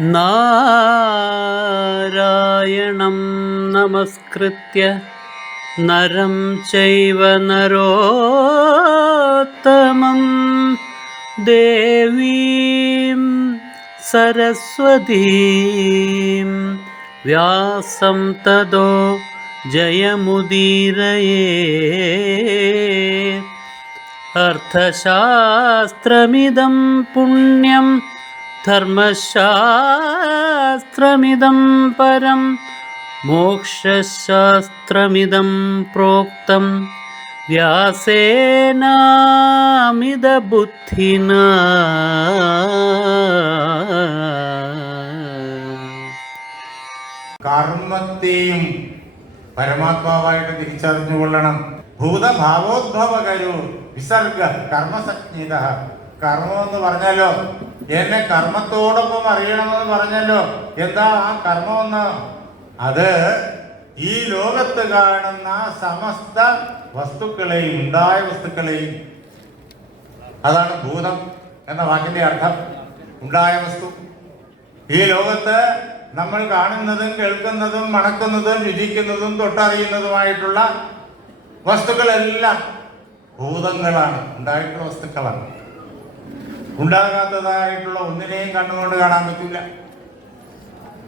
നാരായണം നമസ്കൃത്യ നരം ചൈവ നരോത്തമം ദേവീം സരസ്വതീം വ്യാസം തതോ ജയമുദീരയേ. അർത്ഥശാസ്ത്രമിദം പുണ്യം ധർമ്മശാസ്ത്രമിദം പരം മോക്ഷശാസ്ത്രമിദം പ്രോക്തം വ്യാസേനാമിത ബുദ്ധിനാ. കർമ്മത്തെയും പരമാത്മാവായിട്ട് തിരിച്ചറിഞ്ഞുകൊള്ളണം. ഭൂതഭാവോദ്ഭവകരു വിസർഗ കർമ്മസജ്ഞിത. കർമ്മം എന്ന് പറഞ്ഞല്ലോ, എന്നെ കർമ്മത്തോടൊപ്പം അറിയണമെന്ന് പറഞ്ഞല്ലോ. എന്താ ആ കർമ്മമെന്ന്? അത് ഈ ലോകത്ത് കാണുന്ന സമസ്ത വസ്തുക്കളെയും ഉണ്ടായ വസ്തുക്കളെയും, അതാണ് ഭൂതം എന്ന വാക്കിന്റെ അർത്ഥം. ഉണ്ടായ വസ്തു. ഈ ലോകത്ത് നമ്മൾ കാണുന്നതും കേൾക്കുന്നതും മണക്കുന്നതും രുചിക്കുന്നതും തൊട്ടറിയുന്നതുമായിട്ടുള്ള വസ്തുക്കളെല്ലാം ഭൂതങ്ങളാണ്, ഉണ്ടായിട്ടുള്ള വസ്തുക്കളാണ്. ഉണ്ടാകാത്തതായിട്ടുള്ള ഒന്നിനെയും കണ്ണുകൊണ്ട് കാണാൻ പറ്റില്ല,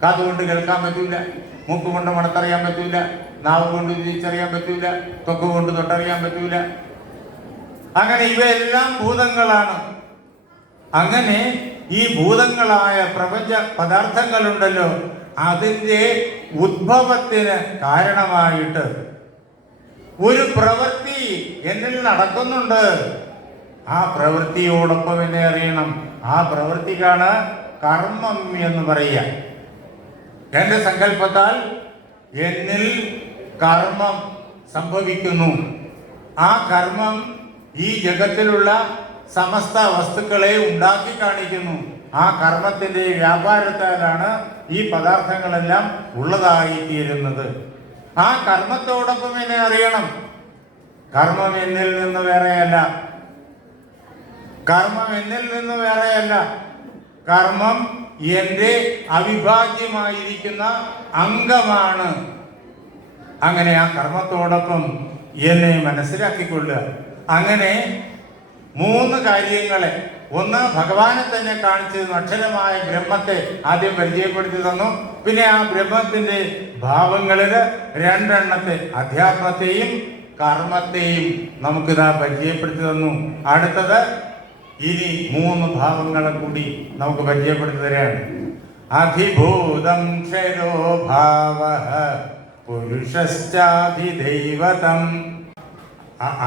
കാതുകൊണ്ട് കേൾക്കാൻ പറ്റില്ല, മൂക്കുകൊണ്ട് മണത്തറിയാൻ പറ്റില്ല, നാവ് കൊണ്ട് രുചിച്ചറിയാൻ പറ്റില്ല, ത്വക്ക് കൊണ്ട് തൊട്ടറിയാൻ പറ്റില്ല. അങ്ങനെ ഇവയെല്ലാം ഭൂതങ്ങളാണ്. അങ്ങനെ ഈ ഭൂതങ്ങളായ പ്രപഞ്ച പദാർത്ഥങ്ങളുണ്ടല്ലോ, അതിൻ്റെ ഉദ്ഭവത്തിന് കാരണമായിട്ട് ഒരു പ്രവൃത്തി എന്നിൽ നടക്കുന്നുണ്ട്. ആ പ്രവൃത്തിയോടൊപ്പം എന്നെ അറിയണം. ആ പ്രവൃത്തിക്കാണ് കർമ്മം എന്ന് പറയുക. എൻ്റെ സങ്കല്പത്താൽ എന്നിൽ കർമ്മം സംഭവിക്കുന്നു. ആ കർമ്മം ഈ ജഗത്തിലുള്ള സമസ്ത വസ്തുക്കളെ ഉണ്ടാക്കി കാണിക്കുന്നു. ആ കർമ്മത്തിന്റെ വ്യാപാരത്താലാണ് ഈ പദാർത്ഥങ്ങളെല്ലാം ഉള്ളതായിത്തീരുന്നത്. ആ കർമ്മത്തോടൊപ്പം എന്നെ അറിയണം. കർമ്മം എന്നിൽ നിന്ന് വേറെയല്ല. കർമ്മം എന്നിൽ നിന്ന് വേറെയല്ല. കർമ്മം എൻ്റെ അവിഭാജ്യമായിരിക്കുന്ന അംഗമാണ്. അങ്ങനെ ആ കർമ്മത്തോടൊപ്പം എന്നെ മനസ്സിലാക്കിക്കൊള്ളുക. അങ്ങനെ മൂന്ന് കാര്യങ്ങളെ, ഒന്ന് ഭഗവാനെ തന്നെ കാണിച്ചു തന്നു, അക്ഷരമായ ബ്രഹ്മത്തെ ആദ്യം പരിചയപ്പെടുത്തി തന്നു. പിന്നെ ആ ബ്രഹ്മത്തിന്റെ ഭാവങ്ങളിൽ രണ്ടെണ്ണത്തെ, അധ്യാത്മത്തെയും കർമ്മത്തെയും നമുക്കിതാ പരിചയപ്പെടുത്തി തന്നു. അടുത്തത് ഇനി മൂന്ന് ഭാവങ്ങളെ കൂടി നമുക്ക് പരിചയപ്പെടുത്തി തരാണ്. അധിഭൂതം ക്ഷരോ ഭാവഃ പുരുഷശ്ചാധിദൈവതം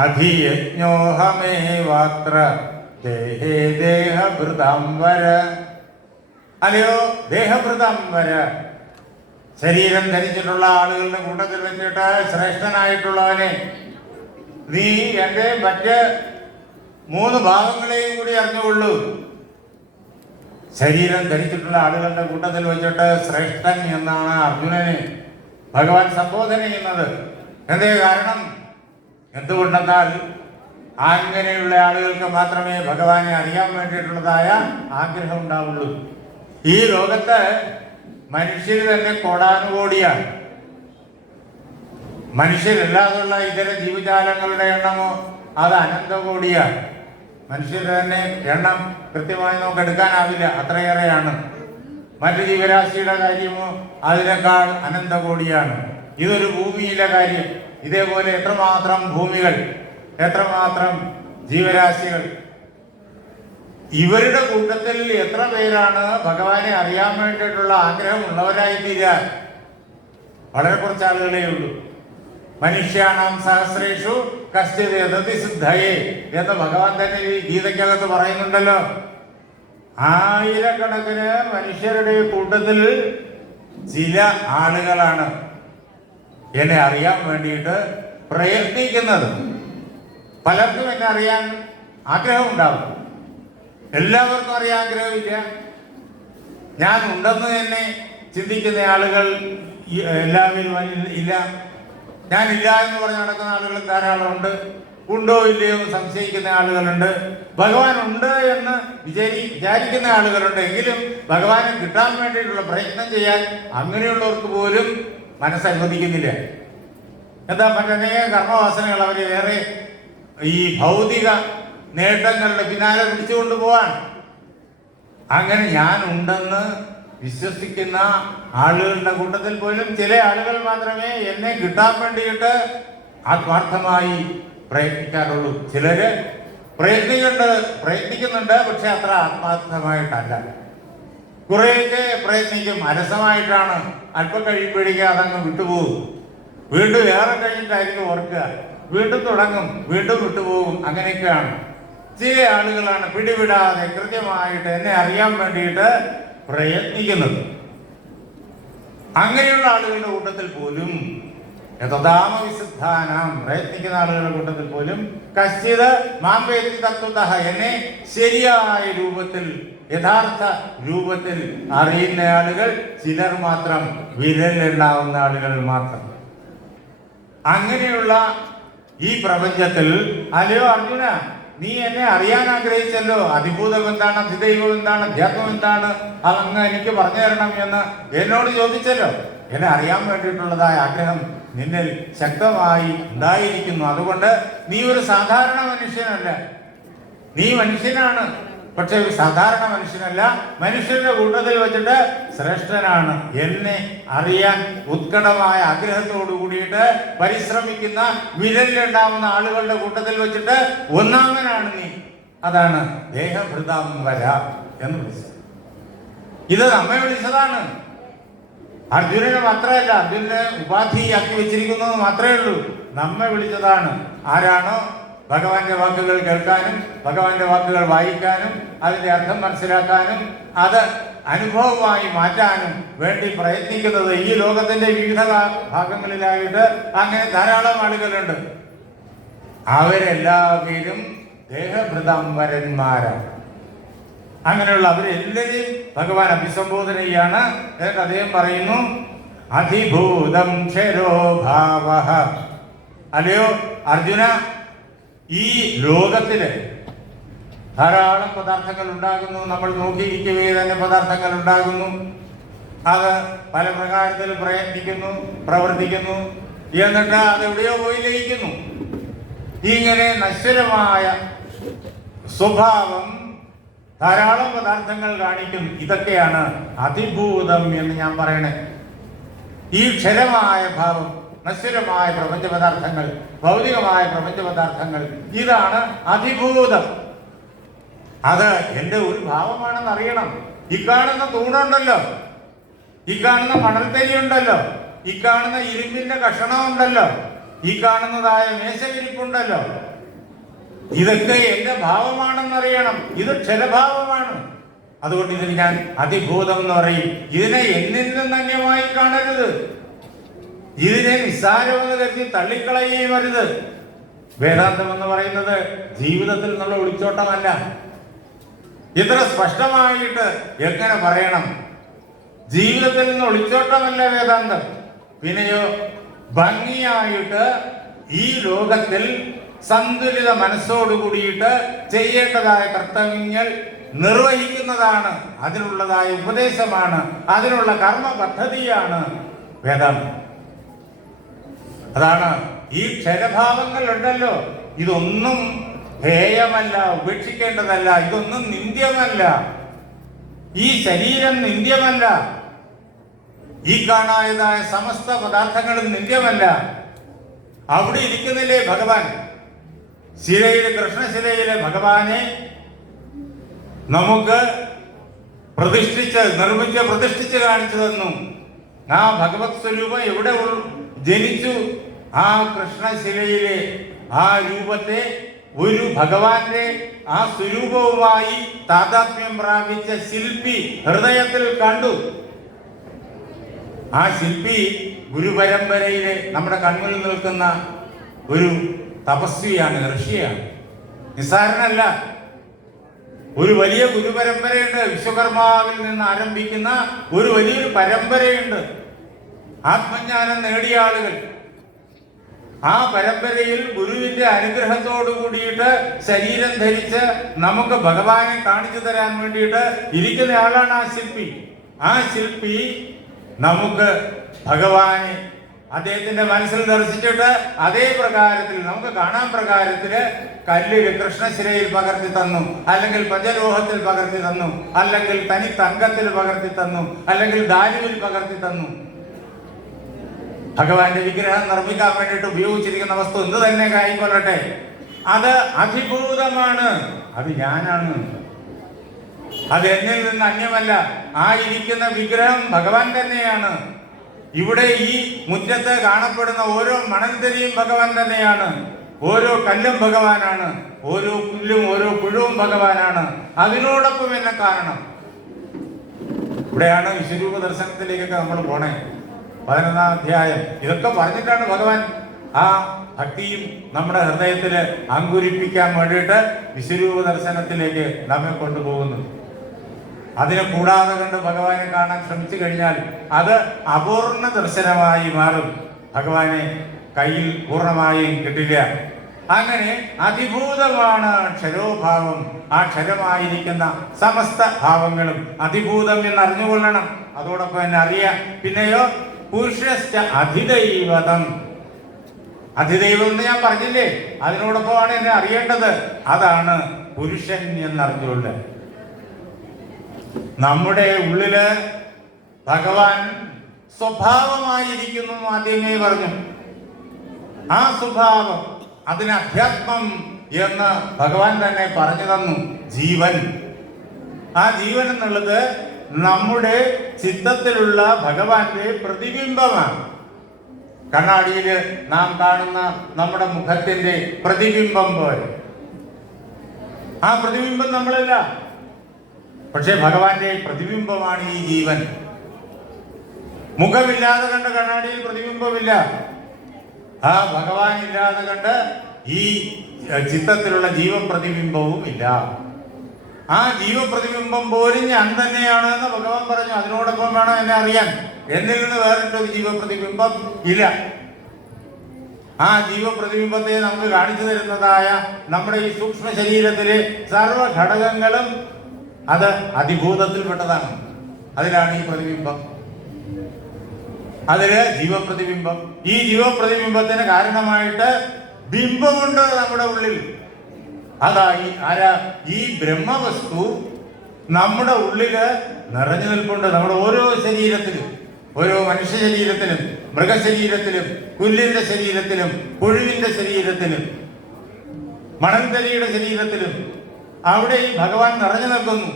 അധിയജ്ഞോഹമേവാത്ര ദേഹേ ദേഹഭൃതംവര. അല്ലയോ ദേഹഭൃതംവര, ശരീരം ധരിച്ചിട്ടുള്ള ആളുകളുടെ കൂട്ടത്തിൽ വെച്ചിട്ട് ശ്രേഷ്ഠനായിട്ടുള്ളവനെ, നീ എൻ്റെ മറ്റ് മൂന്ന് ഭാവങ്ങളെയും കൂടി അറിഞ്ഞുകൊള്ളൂ. ശരീരം ധരിച്ചിട്ടുള്ള ആളുകളുടെ കൂട്ടത്തിൽ വെച്ചിട്ട് ശ്രേഷ്ഠൻ എന്നാണ് അർജുനനെ ഭഗവാൻ സംബോധന ചെയ്യുന്നത്. എന്തേ കാരണം? എന്തുകൊണ്ടെന്നാൽ അങ്ങനെയുള്ള ആളുകൾക്ക് മാത്രമേ ഭഗവാനെ അറിയാൻ വേണ്ടിയിട്ടുള്ളതായ ആഗ്രഹം ഉണ്ടാവുള്ളൂ. ഈ ലോകത്ത് മനുഷ്യർ തന്നെ കോടാനുകോടിയാണ്. മനുഷ്യരല്ലാതുള്ള ഇതര ജീവജാലങ്ങളുടെ എണ്ണമോ അത് അനന്തകോടിയാണ്. മനുഷ്യരുടെ തന്നെ എണ്ണം കൃത്യമായി നമുക്ക് എടുക്കാനാവില്ല, അത്രയേറെയാണ്. മറ്റു ജീവരാശിയുടെ കാര്യമോ അതിനേക്കാൾ അനന്തകോടിയാണ്. ഇതൊരു ഭൂമിയിലെ കാര്യം. ഇതേപോലെ എത്രമാത്രം ഭൂമികൾ, എത്രമാത്രം ജീവരാശികൾ. ഇവരുടെ കൂട്ടത്തിൽ എത്ര പേരാണ് ഭഗവാനെ അറിയാൻ വേണ്ടിയിട്ടുള്ള ആഗ്രഹമുള്ളവരായി തീരാൻ? വളരെ കുറച്ച് ആളുകളേ ഉള്ളൂ. മനുഷ്യാണാം സഹസ്രേഷു കശ്ചിത് യതതി സിദ്ധയേ എന്ന് ഭഗവാൻ തന്നെ ഈ ഗീതയ്ക്കകത്ത് പറയുന്നുണ്ടല്ലോ. ആയിരക്കണക്കിന് മനുഷ്യരുടെ കൂട്ടത്തിൽ ചില ആളുകളാണ് എന്നെ അറിയാൻ വേണ്ടിയിട്ട് പ്രയത്നിക്കുന്നത്. പലർക്കും എന്നെ അറിയാൻ ആഗ്രഹമുണ്ടാവും, എല്ലാവർക്കും അറിയാൻ ആഗ്രഹമില്ല. ഞാൻ ഉണ്ടെന്ന് തന്നെ ചിന്തിക്കുന്ന ആളുകൾ എല്ലാവരും ഇല്ല. ഞാനില്ല എന്ന് പറഞ്ഞ് നടക്കുന്ന ആളുകൾ ധാരാളമുണ്ട്. ഉണ്ടോ ഇല്ലയോ എന്ന് സംശയിക്കുന്ന ആളുകളുണ്ട്. ഭഗവാൻ ഉണ്ട് എന്ന് വിചാരിക്കുന്ന ആളുകളുണ്ട്. എങ്കിലും ഭഗവാനെ കിട്ടാൻ വേണ്ടിയിട്ടുള്ള പ്രയത്നം ചെയ്യാൻ അങ്ങനെയുള്ളവർക്ക് പോലും മനസ്സനുവദിക്കുന്നില്ല. എന്താ, മറ്റനേക കർമ്മവാസനകൾ അവരെ വേറെ ഈ ഭൗതിക നേട്ടങ്ങളുടെ പിന്നാലെ പിടിച്ചുകൊണ്ട് പോവാൻ. അങ്ങനെ ഞാൻ ഉണ്ടെന്ന് വിശ്വസിക്കുന്ന ആളുകളുടെ കൂട്ടത്തിൽ പോലും ചില ആളുകൾ മാത്രമേ എന്നെ കിട്ടാൻ വേണ്ടിയിട്ട് ആത്മാർത്ഥമായി പ്രയത്നിക്കാറുള്ളൂ. ചിലര് പ്രയത്നിക്കുന്നുണ്ട്, പക്ഷെ അത്ര ആത്മാർത്ഥമായിട്ടല്ല. കുറേയൊക്കെ പ്രയത്നിക്കും, അലസമായിട്ടാണ്. അല്പം കഴിയുമ്പോഴേക്കും അതങ്ങ് വിട്ടുപോകും. വീണ്ടും ഏറെ കഴിഞ്ഞിട്ടായിരിക്കും ഓർക്കുക, വീണ്ടും തുടങ്ങും, വീണ്ടും വിട്ടുപോകും. അങ്ങനെയൊക്കെയാണ്. ചില ആളുകളാണ് പിടിവിടാതെ കൃത്യമായിട്ട് എന്നെ അറിയാൻ വേണ്ടിയിട്ട് പ്രയത്നിക്കുന്നത്. അങ്ങനെയുള്ള ആളുകളുടെ കൂട്ടത്തിൽ പോലും യഥാമവിശുദ്ധാനാം പ്രയത്നിക്കുന്ന ആളുകളുടെ കൂട്ടത്തിൽ പോലും കശ്ചിത് മാംവേത്തി തത്വതഃ എന്നെ ശരിയായ രൂപത്തിൽ, യഥാർത്ഥ രൂപത്തിൽ അറിയുന്ന ആളുകൾ ചിലർ മാത്രം, വിരലിലുണ്ടാവുന്ന ആളുകൾ മാത്രം. അങ്ങനെയുള്ള ഈ പ്രപഞ്ചത്തിൽ, അല്ലയോ അർജുന, നീ എന്നെ അറിയാൻ ആഗ്രഹിച്ചല്ലോ. അതിഭൂതം എന്താണ്, അതിദൈവം എന്താണ്, അധ്യാത്മം എന്താണ്, അതങ്ങ് എനിക്ക് പറഞ്ഞു തരണം എന്ന് എന്നോട് ചോദിച്ചല്ലോ. എന്നെ അറിയാൻ വേണ്ടിയിട്ടുള്ളതായ ആഗ്രഹം നിന്നിൽ ശക്തമായി ഉണ്ടായിരിക്കുന്നു. അതുകൊണ്ട് നീ ഒരു സാധാരണ മനുഷ്യനല്ല, നീ മനുഷ്യനാണ്. പക്ഷെ ഒരു സാധാരണ മനുഷ്യനല്ല, മനുഷ്യരുടെ കൂട്ടത്തിൽ വെച്ചിട്ട് ശ്രേഷ്ഠനാണ്. എന്നെ അറിയാൻ ഉത്കടമായ ആഗ്രഹത്തോടു കൂടിയിട്ട് പരിശ്രമിക്കുന്ന, വിരലിലുണ്ടാവുന്ന ആളുകളുടെ കൂട്ടത്തിൽ വെച്ചിട്ട് ഒന്നാമനാണ് നീ. അതാണ് ദേഹഭൃതാം വര എന്ന് വിളിച്ചത്. ഇത് നമ്മെ വിളിച്ചതാണ്. അർജുനന് മാത്രമല്ല, അർജുനനെ ഉപാധിയാക്കി വെച്ചിരിക്കുന്നത് മാത്രമേ ഉള്ളൂ. നമ്മെ വിളിച്ചതാണ്. ആരാണോ ഭഗവാന്റെ വാക്കുകൾ കേൾക്കാനും ഭഗവാന്റെ വാക്കുകൾ വായിക്കാനും അതിന്റെ അർത്ഥം മനസ്സിലാക്കാനും അത് അനുഭവമായി മാറ്റാനും വേണ്ടി പ്രയത്നിക്കുന്നത് ഈ ലോകത്തിന്റെ വിവിധ ഭാഗങ്ങളിലായിട്ട് അങ്ങനെ ധാരാളം ആളുകളുണ്ട്. അവരെല്ലാവരും ദേഹഭൃതംവരന്മാരാണ്. അങ്ങനെയുള്ള അവരെല്ലാവരെയും ഭഗവാൻ അഭിസംബോധന ചെയ്യാണ്. എന്നിട്ട് അദ്ദേഹം പറയുന്നു, അധിഭൂതം ക്ഷരോഭാവഃ. അല്ലയോ അർജുന, ഈ ലോകത്തില് ധാരാളം പദാർത്ഥങ്ങൾ ഉണ്ടാകുന്നു. നമ്മൾ നോക്കിയിരിക്കവേ തന്നെ പദാർത്ഥങ്ങൾ ഉണ്ടാകുന്നു. അത് പല പ്രകാരത്തിൽ പ്രയത്നിക്കുന്നു, പ്രവർത്തിക്കുന്നു, എന്നിട്ട് അതെവിടെയോ പോയി ലയിക്കുന്നു. ഇങ്ങനെ നശ്വരമായ സ്വഭാവം ധാരാളം പദാർത്ഥങ്ങൾ കാണിക്കുന്നു. ഇതൊക്കെയാണ് അതിഭൂതം എന്ന് ഞാൻ പറയണേ. ഈ ക്ഷരമായ ഭാവം, നശ്വരമായ പ്രപഞ്ച പദാർത്ഥങ്ങൾ, ഭൗതികമായ പ്രപഞ്ച പദാർത്ഥങ്ങൾ, ഇതാണ് അതിഭൂതം. അത് എൻ്റെ ഒരു ഭാവമാണെന്ന് അറിയണം. ഈ കാണുന്ന തൂണുണ്ടല്ലോ, ഈ കാണുന്ന മണൽത്തരി ഉണ്ടല്ലോ, ഈ കാണുന്ന ഇരുമ്പിന്റെ കഷണം ഉണ്ടല്ലോ, ഈ കാണുന്നതായ മേശവിരിപ്പുണ്ടല്ലോ, ഇതൊക്കെ എന്റെ ഭാവമാണെന്നറിയണം. ഇത് ക്ഷരഭാവമാണ്. അതുകൊണ്ട് ഇതിന് ഞാൻ അതിഭൂതം എന്ന് പറയും. ഇതിനെ എന്നിൽ നിന്നും അന്യമായി കാണരുത്. ഇതിനെ നിസ്സാരമെന്ന് കരുതി തള്ളിക്കളയുകയും വരുത്. വേദാന്തം എന്ന് പറയുന്നത് ജീവിതത്തിൽ നിന്നുള്ള ഒളിച്ചോട്ടമല്ല. ഇത്ര സ്പഷ്ടമായിട്ട് എങ്ങനെ പറയണം? ജീവിതത്തിൽ നിന്ന് ഒളിച്ചോട്ടമല്ല വേദാന്തം. പിന്നെയോ ഭംഗിയായിട്ട് ഈ ലോകത്തിൽ സന്തുലിത മനസ്സോടുകൂടിയിട്ട് ചെയ്യേണ്ടതായ കർത്തവ്യങ്ങൾ നിർവഹിക്കുന്നതാണ്. അതിനുള്ളതായ ഉപദേശമാണ്, അതിനുള്ള കർമ്മ പദ്ധതിയാണ് വേദാന്തം. അതാണ് ഈ ക്ഷരഭാവങ്ങൾ ഉണ്ടല്ലോ, ഇതൊന്നും ഹേയമല്ല, ഉപേക്ഷിക്കേണ്ടതല്ല, ഇതൊന്നും നിന്ദ്യമല്ല. ഈ ശരീരം നിന്ദ്യമല്ല, ഈ കാണായതായ സമസ്ത പദാർത്ഥങ്ങളും നിന്ദ്യമല്ല. അവിടെ ഇരിക്കുന്നില്ലേ ഭഗവാൻ? ശിലയിലെ, കൃഷ്ണശിലയിലെ ഭഗവാനെ നമുക്ക് പ്രതിഷ്ഠിച്ച് കാണിച്ചു തന്നു. ആ ഭഗവത് സ്വരൂപം എവിടെ ജനിച്ചു? ആ കൃഷ്ണശിലയിലെ ആ രൂപത്തെ ഒരു ഭഗവാന്റെ ആ സ്വരൂപവുമായി താതാത്മ്യം പ്രാപിച്ച ശില്പി ഹൃദയത്തിൽ കണ്ടു. ആ ശില്പി ഗുരുപരമ്പരയിലെ നമ്മുടെ കൺമുന്നിൽ നിൽക്കുന്ന ഒരു തപസ്വിയാണ്, ഋഷിയാണ്, നിസ്സാരനല്ല. ഒരു വലിയ ഗുരുപരമ്പരയുണ്ട്. വിശ്വകർമാവിൽ നിന്ന് ആരംഭിക്കുന്ന ഒരു വലിയൊരു പരമ്പരയുണ്ട്. ആത്മജ്ഞാനം നേടിയ ആളുകൾ. ആ പരമ്പരയിൽ ഗുരുവിന്റെ അനുഗ്രഹത്തോടു കൂടിയിട്ട് ശരീരം ധരിച്ച് നമുക്ക് ഭഗവാനെ കാണിച്ചു തരാൻ വേണ്ടിയിട്ട് ഇരിക്കുന്ന ആളാണ് ആ ശില്പി. ആ ശില്പി നമുക്ക് ഭഗവാനെ അദ്ദേഹത്തിന്റെ മനസ്സിൽ ദർശിച്ചിട്ട് അതേ പ്രകാരത്തിൽ നമുക്ക് കാണാൻ പ്രകാരത്തില് കല്ലിൽ കൃഷ്ണശിലയിൽ പകർത്തി തന്നു, അല്ലെങ്കിൽ പഞ്ചലോഹത്തിൽ പകർത്തി തന്നു, അല്ലെങ്കിൽ തനി തങ്കത്തിൽ പകർത്തി തന്നു, അല്ലെങ്കിൽ ദാരുവിൽ പകർത്തി തന്നു. ഭഗവാന്റെ വിഗ്രഹം നിർമ്മിക്കാൻ വേണ്ടിയിട്ട് ഉപയോഗിച്ചിരിക്കുന്ന വസ്തു എന്ത് തന്നെ ആയിക്കൊള്ളട്ടെ, അത് അധിഭൂതമാണ്, അത് ഞാനാണ്, അത് എന്നിൽ നിന്ന് അന്യമല്ല. ആ ഇരിക്കുന്ന വിഗ്രഹം ഭഗവാൻ തന്നെയാണ്. ഇവിടെ ഈ മുറ്റത്ത് കാണപ്പെടുന്ന ഓരോ മണൽത്തരിയും ഭഗവാൻ തന്നെയാണ്. ഓരോ കല്ലും ഭഗവാനാണ്, ഓരോ പുല്ലും ഓരോ പുഴുവും ഭഗവാനാണ്. അതിനോടൊപ്പം എന്നെ കാണണം. ഇവിടെയാണ് വിശ്വരൂപ ദർശനത്തിലേക്കൊക്കെ നമ്മൾ പോണേ. 11-ാം അധ്യായം ഇതൊക്കെ പറഞ്ഞിട്ടാണ് ഭഗവാൻ ആ ഭക്തിയും നമ്മുടെ ഹൃദയത്തിൽ അങ്കുരിപ്പിക്കാൻ വേണ്ടിയിട്ട് വിശ്വരൂപ ദർശനത്തിലേക്ക് നമ്മെ കൊണ്ടുപോകുന്നു. അതിനെ കൂടാതെ കണ്ട് ഭഗവാനെ കാണാൻ ശ്രമിച്ചു കഴിഞ്ഞാൽ അത് അപൂർണ ദർശനമായി മാറും. ഭഗവാനെ കയ്യിൽ പൂർണ്ണമായും കിട്ടില്ല. അങ്ങനെ അതിഭൂതമാണ് ക്ഷരോഭാവം. ആ ക്ഷരമായിരിക്കുന്ന സമസ്ത ഭാവങ്ങളും അതിഭൂതം എന്ന് അറിഞ്ഞുകൊള്ളണം. അതോടൊപ്പം തന്നെ അറിയാം. പിന്നെയോ പുരുഷശ്ച അധിദൈവതം, അധിദൈവം എന്ന് ഞാൻ പറഞ്ഞില്ലേ, അതിനോടൊപ്പമാണ് എന്നെ അറിയേണ്ടത്. അതാണ് പുരുഷൻ എന്നറിഞ്ഞുകൊണ്ട് നമ്മുടെ ഉള്ളില് ഭഗവാൻ സ്വഭാവമായിരിക്കുന്നു ആദ്യമേ പറഞ്ഞു. ആ സ്വഭാവം, അതിന് അധ്യാത്മം എന്ന് ഭഗവാൻ തന്നെ പറഞ്ഞു തന്നു. ജീവൻ, ആ ജീവൻ എന്നുള്ളത് നമ്മുടെ ചിത്തത്തിലുള്ള ഭഗവാന്റെ പ്രതിബിംബമാണ്. കണ്ണാടിയിൽ നാം കാണുന്ന നമ്മുടെ മുഖത്തിന്റെ പ്രതിബിംബം പോലെ. ആ പ്രതിബിംബം നമ്മളല്ല, പക്ഷെ ഭഗവാന്റെ പ്രതിബിംബമാണ് ഈ ജീവൻ. മുഖമില്ലാതെ കണ്ട് കണ്ണാടിയിൽ പ്രതിബിംബമില്ല. ആ ഭഗവാൻ ഇല്ലാതെ കണ്ട് ഈ ചിത്തത്തിലുള്ള ജീവപ്രതിബിംബവും ഇല്ല. ആ ജീവപ്രതിബിംബം പോലും ഞാൻ തന്നെയാണ് എന്ന് ഭഗവാൻ പറഞ്ഞു. അതിനോടൊപ്പം വേണം എന്നെ അറിയാൻ. എന്നിൽ നിന്ന് വേറിട്ടൊരു ജീവപ്രതിബിംബം ഇല്ല. ആ ജീവപ്രതിബിംബത്തെ നമുക്ക് കാണിച്ചു തരുന്നതായ നമ്മുടെ ഈ സൂക്ഷ്മ ശരീരത്തിലെ സർവ്വ ഘടകങ്ങളും അത് അതിഭൂതത്തിൽപ്പെട്ടതാണ്. അതിലാണ് ഈ പ്രതിബിംബം, അതില് ജീവപ്രതിബിംബം. ഈ ജീവപ്രതിബിംബത്തിന് കാരണമായിട്ട് ബിംബമുണ്ട് നമ്മുടെ ഉള്ളിൽ. അതായി ആരാ? ഈ ബ്രഹ്മവസ്തു നമ്മുടെ ഉള്ളില് നിറഞ്ഞു നിൽപ്പുണ്ട്. നമ്മുടെ ഓരോ ശരീരത്തിലും, ഓരോ മനുഷ്യ ശരീരത്തിലും, മൃഗശരീരത്തിലും, പുല്ലിന്റെ ശരീരത്തിലും, പുഴുവിന്റെ ശരീരത്തിലും, മണൽത്തരിയുടെ ശരീരത്തിലും അവിടെ ഈ ഭഗവാൻ നിറഞ്ഞു നിൽക്കുന്നു.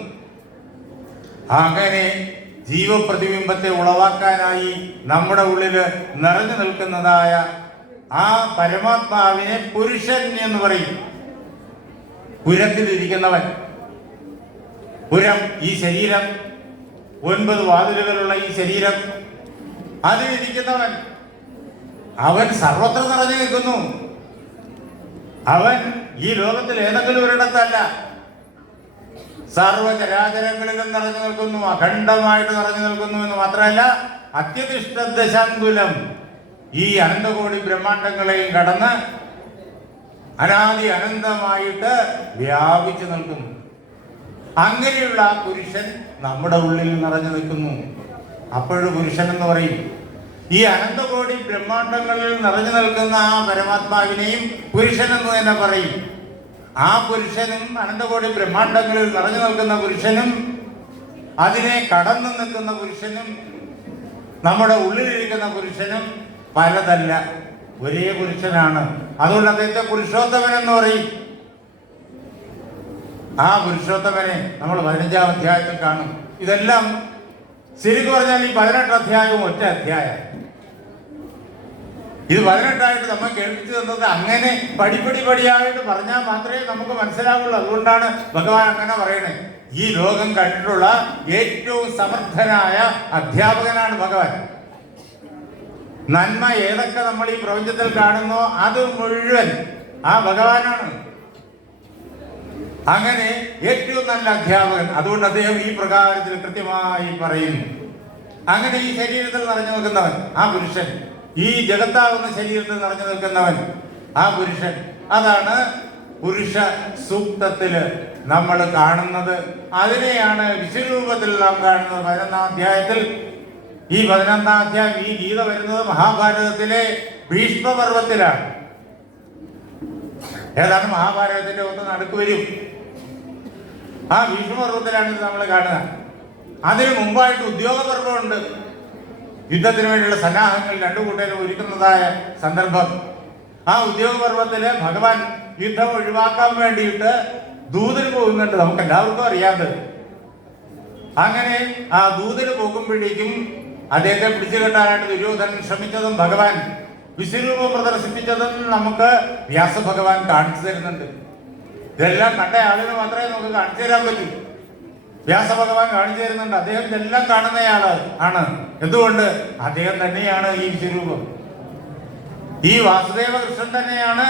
അങ്ങനെ ജീവപ്രതിബിംബത്തെ ഉളവാക്കാനായി നമ്മുടെ ഉള്ളില് നിറഞ്ഞു നിൽക്കുന്നതായ ആ പരമാത്മാവിനെ പുരുഷൻ എന്ന് പറയും. പുരത്തിലിരിക്കുന്നവൻ. പുരം, ഈ ശരീരം, 9 വാതിലുകളുള്ള ഈ ശരീരം, അതിലിരിക്കുന്നവൻ. അവൻ സർവത്ര നിറഞ്ഞു നിൽക്കുന്നു. അവൻ ഈ ലോകത്തിൽ ഏതെങ്കിലും ഒരിടത്തല്ല, സർവചരാചരങ്ങളിലും നിറഞ്ഞു നിൽക്കുന്നു, അഖണ്ഡമായിട്ട് നിറഞ്ഞു നിൽക്കുന്നു എന്ന് മാത്രമല്ല, അത്യതിഷ്ഠദശാങ്കുലം, ഈ അനന്തകോടി ബ്രഹ്മാണ്ടങ്ങളെയും കടന്ന് അനാദി അനന്തമായിട്ട് വ്യാപിച്ചു നിൽക്കുന്നു. അങ്ങനെയുള്ള ആ പുരുഷൻ നമ്മുടെ ഉള്ളിൽ നിറഞ്ഞു നിൽക്കുന്നു. അപ്പോഴും പുരുഷൻ എന്ന് പറയും. ഈ അനന്തകോടി ബ്രഹ്മാണ്ടങ്ങളിൽ നിറഞ്ഞു നിൽക്കുന്ന ആ പരമാത്മാവിനെയും പുരുഷൻ എന്ന് തന്നെ പറയും. ആ പുരുഷനും അനന്തകോടി ബ്രഹ്മാണ്ടങ്ങളിൽ നിറഞ്ഞു നിൽക്കുന്ന പുരുഷനും അതിനെ കടന്നു നിൽക്കുന്ന പുരുഷനും നമ്മുടെ ഉള്ളിലിരിക്കുന്ന പുരുഷനും പലതല്ല, ഒരേ പുരുഷനാണ്. അതുകൊണ്ട് അദ്ദേഹത്തെ പുരുഷോത്തമൻ എന്ന് പറയും. ആ പുരുഷോത്തമനെ നമ്മൾ 15-ാം അധ്യായത്തിൽ കാണും. ഇതെല്ലാം ശരിക്കും പറഞ്ഞാൽ ഈ 18 അധ്യായവും ഒറ്റ അധ്യായം. ഇത് 18ആയിട്ട് നമ്മൾ കേൾപ്പിച്ചു തന്നത് അങ്ങനെ പടിയായിട്ട് പറഞ്ഞാൽ മാത്രമേ നമുക്ക് മനസ്സിലാവുള്ളൂ. അതുകൊണ്ടാണ് ഭഗവാൻ അങ്ങനെ പറയണേ. ഈ ലോകം കണ്ടിട്ടുള്ള ഏറ്റവും സമർത്ഥനായ അധ്യാപകനാണ് ഭഗവാൻ. നന്മ ഏതൊക്കെ നമ്മൾ ഈ പ്രപഞ്ചത്തിൽ കാണുന്നോ അത് മുഴുവൻ ആ ഭഗവാനാണ്. അങ്ങനെ ഏറ്റവും നല്ല അധ്യാപകൻ. അതുകൊണ്ട് അദ്ദേഹം ഈ പ്രകാരത്തിൽ കൃത്യമായി പറയുന്നു. അങ്ങനെ ഈ ശരീരത്തിൽ നിറഞ്ഞു നിൽക്കുന്നവൻ, ആ പുരുഷൻ, ഈ ജഗത്താകുന്ന ശരീരത്തിൽ നിറഞ്ഞു നിൽക്കുന്നവൻ, ആ പുരുഷൻ. അതാണ് പുരുഷ സൂക്തത്തില് നമ്മൾ കാണുന്നത്. അതിനെയാണ് വിശ്വരൂപത്തിൽ നാം കാണുന്നത് 11-ാം അധ്യായത്തിൽ. ഈ 11-ാം അധ്യായം, ഈ ഗീത വരുന്നത് മഹാഭാരതത്തിലെ ഭീഷ്മപർവത്തിലാണ്. ഏതാണ് മഹാഭാരതത്തിന്റെ ഒന്ന് നടുക്ക് വരും. ആ ഭീഷ്മപർവത്തിലാണ് ഇത് നമ്മൾ കാണുക. അതിനു മുമ്പായിട്ട് ഉദ്യോഗപർവമുണ്ട്. യുദ്ധത്തിന് വേണ്ടിയുള്ള സന്നാഹങ്ങൾ രണ്ടു കൂട്ടരും ഒരുക്കുന്നതായ സന്ദർഭം. ആ ഉദ്യോഗപർവത്തില് ഭഗവാൻ യുദ്ധം ഒഴിവാക്കാൻ വേണ്ടിയിട്ട് ദൂതിന് പോകുന്നുണ്ട്. നമുക്ക് എല്ലാവർക്കും അറിയാത്തത്. അങ്ങനെ ആ ദൂതിന് പോകുമ്പോഴേക്കും അദ്ദേഹത്തെ പിടിച്ചു കെട്ടാനായിട്ട് ദുര്യോധനൻ ശ്രമിച്ചതും ഭഗവാൻ വിശ്വരൂപം പ്രദർശിപ്പിച്ചതും നമുക്ക് വ്യാസഭഗവാൻ കാണിച്ചു തരുന്നുണ്ട്. ഇതെല്ലാം കണ്ട ആളിന് മാത്രമേ നമുക്ക് കാണിച്ചു തരാൻ പറ്റൂ. വ്യാസഭഗവാൻ കാണിച്ചു തരുന്നുണ്ട്. അദ്ദേഹം ഇതെല്ലാം കാണുന്നയാള് ആണ്. എന്തുകൊണ്ട്? അദ്ദേഹം തന്നെയാണ് ഈ വിശ്വരൂപം. ഈ വാസുദേവ കൃഷ്ണൻ തന്നെയാണ്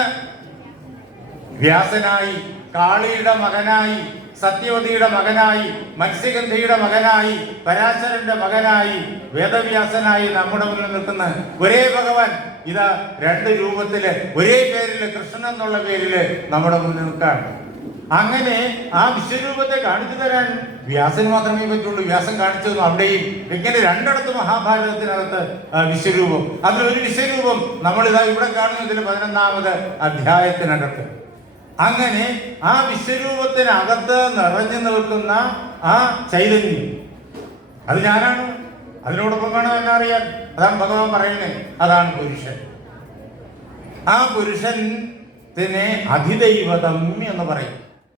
വ്യാസനായി, കാളിയുടെ മകനായി, സത്യവതിയുടെ മകനായി, മത്സ്യഗന്ധിയുടെ മകനായി, പരാശരന്റെ മകനായി, വേദവ്യാസനായി നമ്മുടെ മുന്നിൽ നിൽക്കുന്ന ഒരേ ഭഗവാൻ. ഇതാ രണ്ട് രൂപത്തില് ഒരേ പേരില്, കൃഷ്ണൻ എന്നുള്ള പേരില് നമ്മുടെ മുന്നിൽ നിൽക്കാണ്. അങ്ങനെ ആ വിശ്വരൂപത്തെ കാണിച്ചു തരാൻ വ്യാസന് മാത്രമേ പറ്റുള്ളൂ. വ്യാസൻ കാണിച്ചതും അവിടെയും ഇങ്ങനെ രണ്ടിടത്ത് മഹാഭാരതത്തിനകത്ത് വിശ്വരൂപം. അതിലൊരു വിശ്വരൂപം നമ്മളിതാ ഇവിടെ കാണുന്നു, ഇതിൽ 11-ാമത് അധ്യായത്തിനകത്ത്. അങ്ങനെ ആ വിശ്വരൂപത്തിനകത്ത് നിറഞ്ഞു നിൽക്കുന്ന ആ ചൈതന്യം, അത് ഞാനാണ്. അതിനോടൊപ്പം വേണം എന്നെ അറിയാൻ. അതാണ് ഭഗവാൻ പറയുന്നത്. അതാണ് പുരുഷൻ. ആ പുരുഷനെ അധിദൈവതം എന്ന് പറയും.